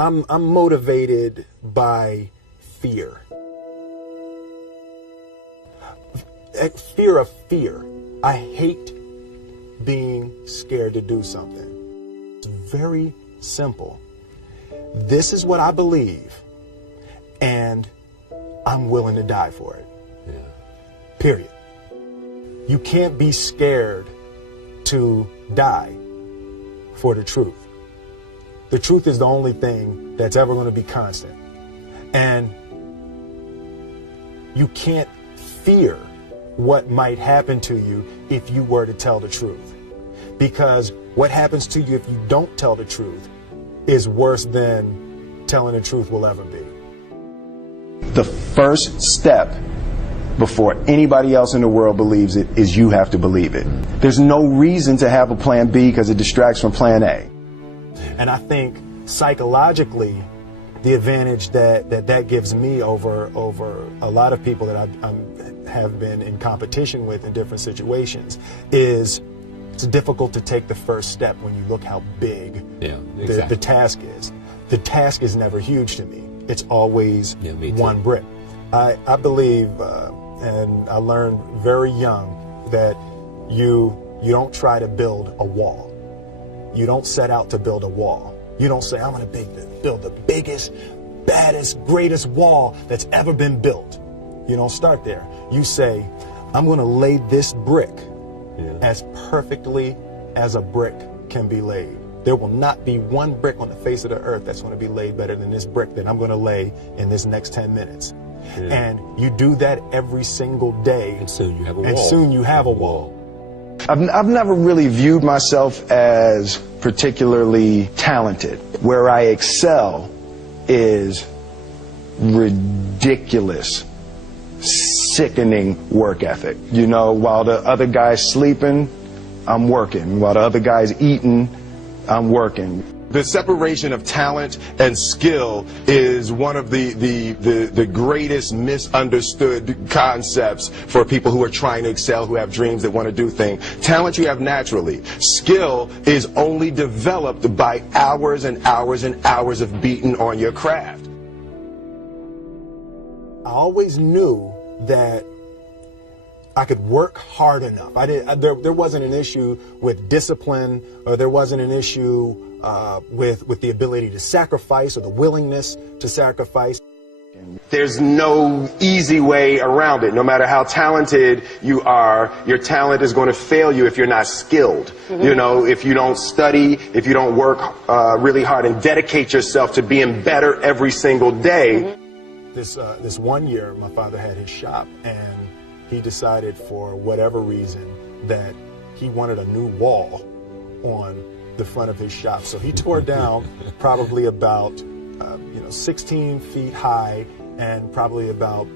I'm motivated by fear. Fear of fear. I hate being scared to do something. It's very simple. This is what I believe, and I'm willing to die for it. Yeah. Period. You can't be scared to die for the truth. The truth is the only thing that's ever going to be constant. And you can't fear what might happen to you if you were to tell the truth. Because what happens to you if you don't tell the truth is worse than telling the truth will ever be. The first step before anybody else in the world believes it is you have to believe it. There's no reason to have a plan B because it distracts from plan A. And I think psychologically, the advantage that gives me over a lot of people that I have been in competition with in different situations is it's difficult to take the first step when you look how big the task is. The task is never huge to me. It's always one brick. I believe, and I learned very young, that you don't try to build a wall. You don't set out to build a wall. You don't say, I'm going to build the biggest, baddest, greatest wall that's ever been built. You don't start there. You say, I'm going to lay this brick as perfectly as a brick can be laid. There will not be one brick on the face of the earth that's going to be laid better than this brick that I'm going to lay in this next 10 minutes. And you do that every single day. And soon you have a wall. And soon you have a wall. I've never really viewed myself as particularly talented. Where I excel is ridiculous, sickening work ethic. You know, while the other guy's sleeping, I'm working. While the other guy's eating, I'm working. The separation of talent and skill is one of the greatest misunderstood concepts for people who are trying to excel, who have dreams that want to do things. Talent you have naturally. Skill is only developed by hours and hours and hours of beating on your craft. I always knew that I could work hard enough. There wasn't an issue with discipline, or there wasn't an issue with the ability to sacrifice or the willingness to sacrifice. There's no easy way around it. No matter how talented you are, your talent is going to fail you if you're not skilled. You know, if you don't study, if you don't work really hard and dedicate yourself to being better every single day. This one year, my father had his shop, and he decided for whatever reason that he wanted a new wall on the front of his shop. So he tore down probably about 16 feet high and probably about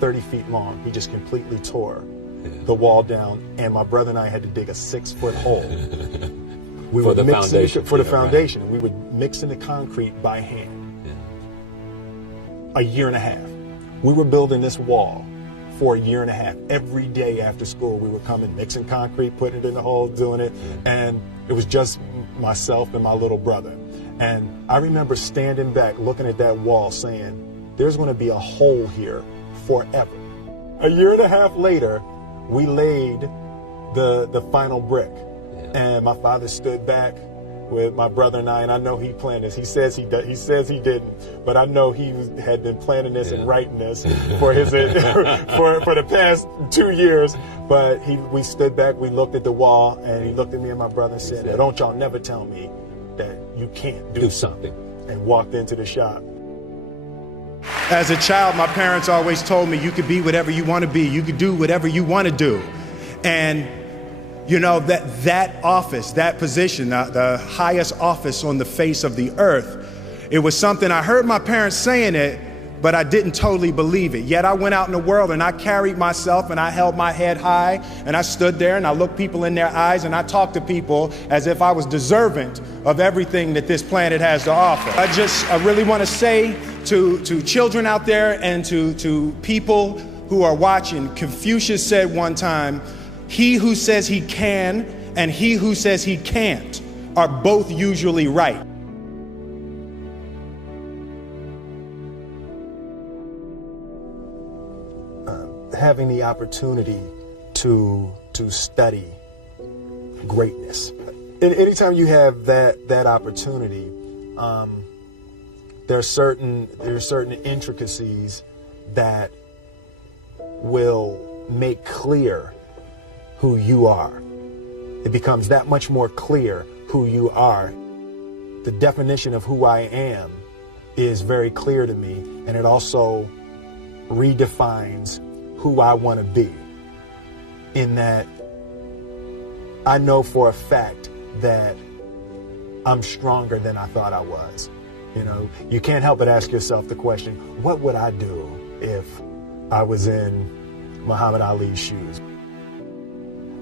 30 feet long. He just completely tore the wall down, and my brother and I had to dig a 6-foot hole. We for the foundation. For the foundation. Right. We would mix in the concrete by hand. A year and a half. We were building this wall for a year and a half. Every day after school, we were coming, mixing concrete, putting it in the hole, doing it. And it was just myself and my little brother. And I remember standing back, looking at that wall, saying, there's going to be a hole here forever. A year and a half later, we laid the final brick. And my father stood back with my brother and I know he planned this. He says he didn't, but I know he had been planning this and writing this for his for the past 2 years. But we stood back, we looked at the wall, and he looked at me and my brother and said, "Now, don't y'all never tell me that you can't do something," and walked into the shop. As a child, my parents always told me you could be whatever you want to be, you could do whatever you want to do. And you know, that office, that position, the highest office on the face of the earth, it was something I heard my parents saying it, but I didn't totally believe it. Yet I went out in the world and I carried myself and I held my head high and I stood there and I looked people in their eyes and I talked to people as if I was deserving of everything that this planet has to offer. I really want to say to children out there and to people who are watching, Confucius said one time, he who says he can and he who says he can't are both usually right. having the opportunity to study greatness. Anytime you have that opportunity, there are certain intricacies that will make clear who you are. It becomes that much more clear who you are. The definition of who I am is very clear to me, and it also redefines who I want to be, in that I know for a fact that I'm stronger than I thought I was. You know, you can't help but ask yourself the question, what would I do if I was in Muhammad Ali's shoes?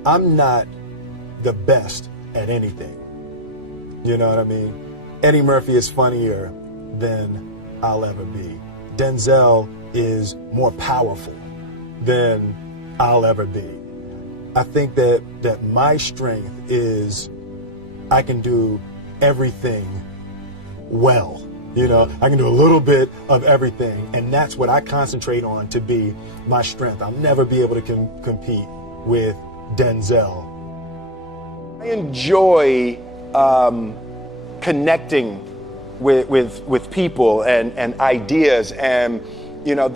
I'm not the best at anything. You know what I mean? Eddie Murphy is funnier than I'll ever be. Denzel is more powerful than I'll ever be. I think that my strength is I can do everything well. You know, I can do a little bit of everything, and that's what I concentrate on to be my strength. I'll never be able to compete with Denzel. I enjoy connecting with people and ideas, and you know,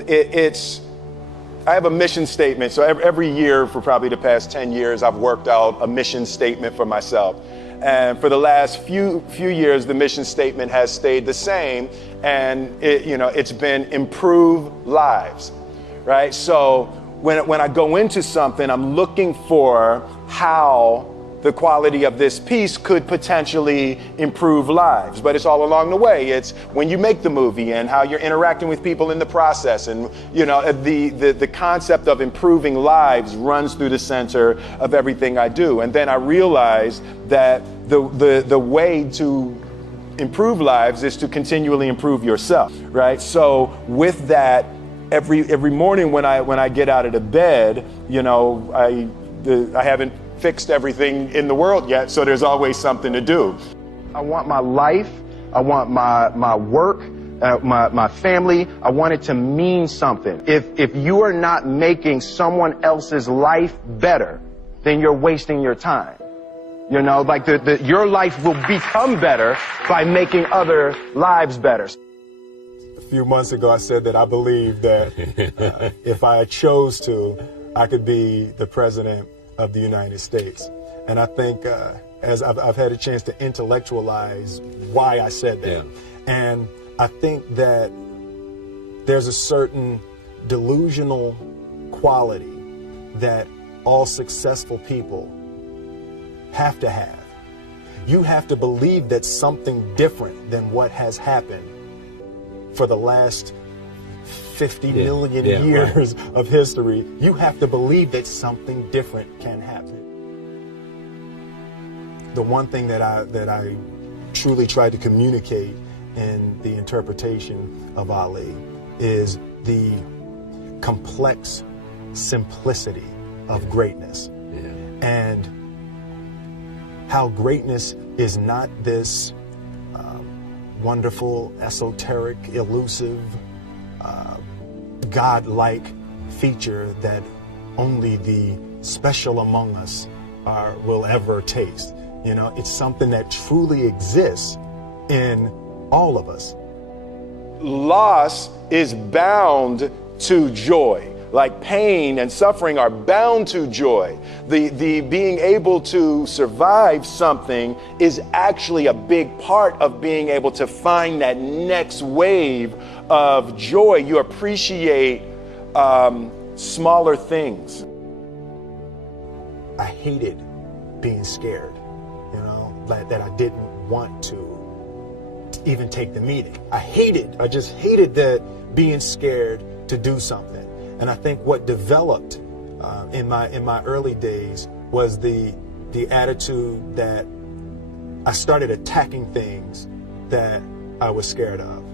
I have a mission statement. So every year for probably the past 10 years, I've worked out a mission statement for myself. And for the last few years, the mission statement has stayed the same, and it's been improve lives, right? So when I go into something, I'm looking for how the quality of this piece could potentially improve lives. But it's all along the way. It's when you make the movie and how you're interacting with people in the process. And the concept of improving lives runs through the center of everything I do. And then I realized that the way to improve lives is to continually improve yourself, right? So with that, every morning when I get out of the bed, I haven't fixed everything in the world yet, so there's always something to do. I want my life, I want my work, my family, I want it to mean something. If you are not making someone else's life better, then you're wasting your time. You know, like your life will become better by making other lives better. A few months ago, I said that I believe that if I chose to, I could be the president of the United States. And I think as I've had a chance to intellectualize why I said that. Yeah. And I think that there's a certain delusional quality that all successful people have to have. You have to believe that something different than what has happened for the last 50 million years of history. You have to believe that something different can happen. The one thing that I truly tried to communicate in the interpretation of Ali is the complex simplicity of greatness. And how greatness is not this wonderful, esoteric, elusive, God-like feature that only the special among us will ever taste. You know, it's something that truly exists in all of us. Loss is bound to joy. Like pain and suffering are bound to joy. The being able to survive something is actually a big part of being able to find that next wave of joy. You appreciate smaller things. I hated being scared, that I didn't want to even take the meeting. I just hated that being scared to do something. And I think what developed in my early days was the attitude that I started attacking things that I was scared of.